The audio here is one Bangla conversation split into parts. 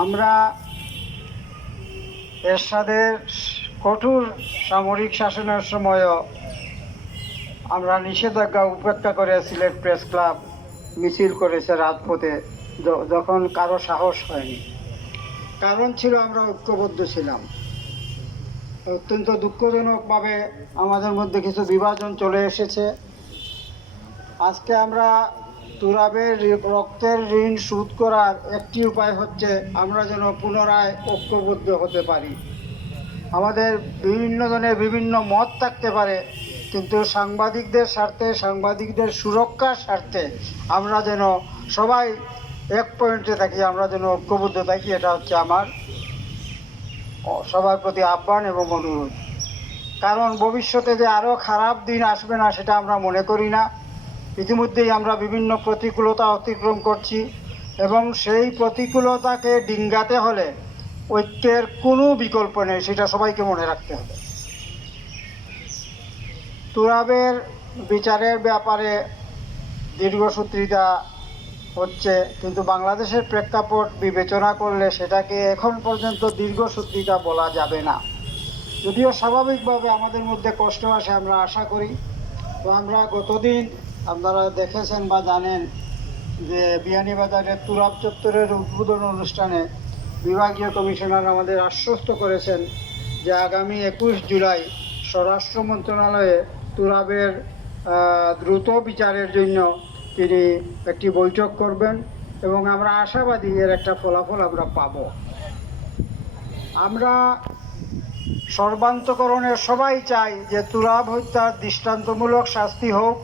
আমরা এরশাদের কঠোর সামরিক শাসনের সময়ও আমরা নিষেধাজ্ঞা উপেক্ষা করে সিলেট প্রেস ক্লাব মিছিল করেছে রাজপথে, যখন কারো সাহস হয়নি। কারণ ছিল আমরা ঐক্যবদ্ধ ছিলাম। অত্যন্ত দুঃখজনকভাবে আমাদের মধ্যে কিছু বিভাজন চলে এসেছে। আজকে আমরা তুরাবের রক্তের ঋণ শোধ করার একটি উপায় হচ্ছে আমরা যেন পুনরায় ঐক্যবদ্ধ হতে পারি। আমাদের বিভিন্ন জনের বিভিন্ন মত থাকতে পারে, কিন্তু সাংবাদিকদের স্বার্থে, সাংবাদিকদের সুরক্ষার স্বার্থে আমরা যেন সবাই এক পয়েন্টে থাকি, আমরা যেন ঐক্যবদ্ধ থাকি। এটা হচ্ছে আমার সবার প্রতি আহ্বান এবং অনুরোধ। কারণ ভবিষ্যতে যে আরও খারাপ দিন আসবে না সেটা আমরা মনে করি না। ইতিমধ্যেই আমরা বিভিন্ন প্রতিকূলতা অতিক্রম করছি এবং সেই প্রতিকূলতাকে ডিঙ্গাতে হলে ঐক্যের কোনো বিকল্প নেই, সেটা সবাইকে মনে রাখতে হবে। তুরাবের বিচারের ব্যাপারে দীর্ঘসূত্রিতা হচ্ছে, কিন্তু বাংলাদেশের প্রেক্ষাপট বিবেচনা করলে সেটাকে এখন পর্যন্ত দীর্ঘসূত্রিতা বলা যাবে না। যদিও স্বাভাবিকভাবে আমাদের মধ্যে কষ্ট আসে, আমরা আশা করি। তো আমরা গতদিন আপনারা দেখেছেন বা জানেন যে বিয়ানীবাজারের তুরাব চত্বরের উদ্বোধন অনুষ্ঠানে বিভাগীয় কমিশনার আমাদের আশ্বস্ত করেছেন যে আগামী 21 জুলাই স্বরাষ্ট্র মন্ত্রণালয়ে তুরাবের দ্রুত বিচারের জন্য তিনি একটি বৈঠক করবেন এবং আমরা আশাবাদী এর একটা ফলাফল আমরা পাব। আমরা সর্বান্তকরণে সবাই চাই যে তুরাব হত্যার দৃষ্টান্তমূলক শাস্তি হোক,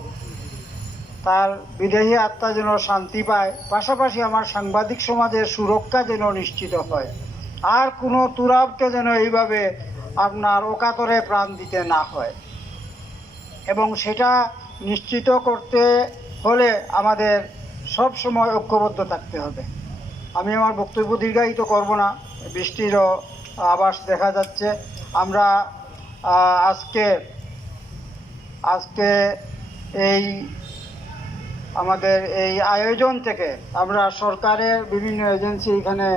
তার বিদেহী আত্মা যেন শান্তি পায়, পাশাপাশি আমার সাংবাদিক সমাজের সুরক্ষা যেন নিশ্চিত হয়, আর কোনো তুরাবকে যেন এইভাবে আপনার অকাতরে প্রাণ দিতে না হয়। এবং সেটা নিশ্চিত করতে হলে আমাদের সব সময় ঐক্যবদ্ধ থাকতে হবে। আমি আমার বক্তব্য দীর্ঘায়িত করব না, বৃষ্টিরও আভাস দেখা যাচ্ছে। আমরা আজকে এই আমাদের এই আয়োজন থেকে আমরা সরকারের বিভিন্ন এজেন্সি এখানে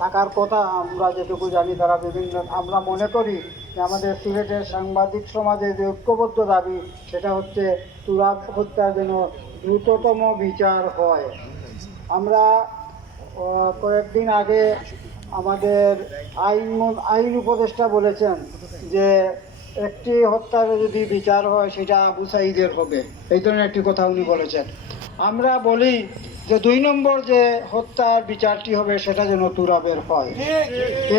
থাকার কথা, আমরা যেটুকু জানি তারা বিভিন্ন, আমরা মনে করি যে আমাদের সিলেটের সাংবাদিক সমাজের যে ঐক্যবদ্ধ দাবি সেটা হচ্ছে তুরাব হত্যার যেন দ্রুততম বিচার হয়। আমরা কয়েকদিন আগে আমাদের আইন উপদেষ্টা বলেছেন যে একটি হত্যার যদি বিচার হয় সেটা আবু সাঈদের হবে, এই ধরনের একটি কথা উনি বলেছেন। আমরা বলি যে 2 নম্বর যে হত্যার বিচারটি হবে সেটা যেন তুরাবের হয়।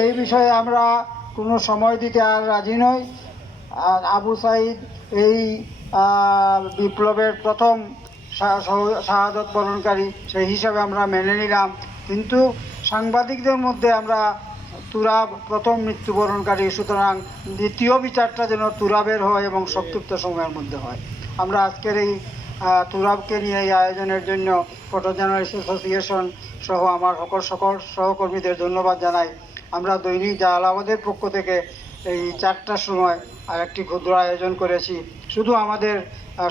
এই বিষয়ে আমরা কোনো সময় দিতে আর রাজি নই। আর আবু সাঈদ এই বিপ্লবের প্রথম শাহাদত বরণকারী, সেই হিসাবে আমরা মেনে নিলাম, কিন্তু সাংবাদিকদের মধ্যে আমরা তুরাব প্রথম মৃত্যুবরণকারী, সুতরাং দ্বিতীয় বিচারটা যেন তুরাবের হয় এবং সংক্ষিপ্ত সময়ের মধ্যে হয়। আমরা আজকের এই তুরাবকে নিয়ে এই আয়োজনের জন্য ফটো জার্নালিস্ট অ্যাসোসিয়েশন সহ আমার সকল সহকর্মীদের ধন্যবাদ জানাই। আমরা দৈনিক জালালাবাদের পক্ষ থেকে এই 4টার সময় আর একটি ক্ষুদ্র আয়োজন করেছি, শুধু আমাদের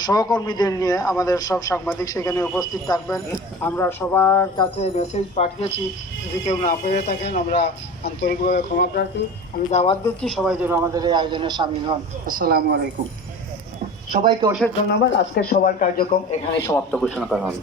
সহকর্মীদের নিয়ে। আমাদের সব সাংবাদিক সেখানে উপস্থিত থাকবেন। আমরা সবার কাছে মেসেজ পাঠিয়েছি, যদি কেউ না পেয়ে থাকেন আমরা আন্তরিকভাবে ক্ষমা প্রার্থী। আমি দাওয়াত দিচ্ছি সবাই যেন আমাদের এই আয়োজনে সামিল হন। আসসালামু আলাইকুম। সবাইকে অশেষ ধন্যবাদ। আজকের সবার কার্যক্রম এখানে সমাপ্ত ঘোষণা করা হলো।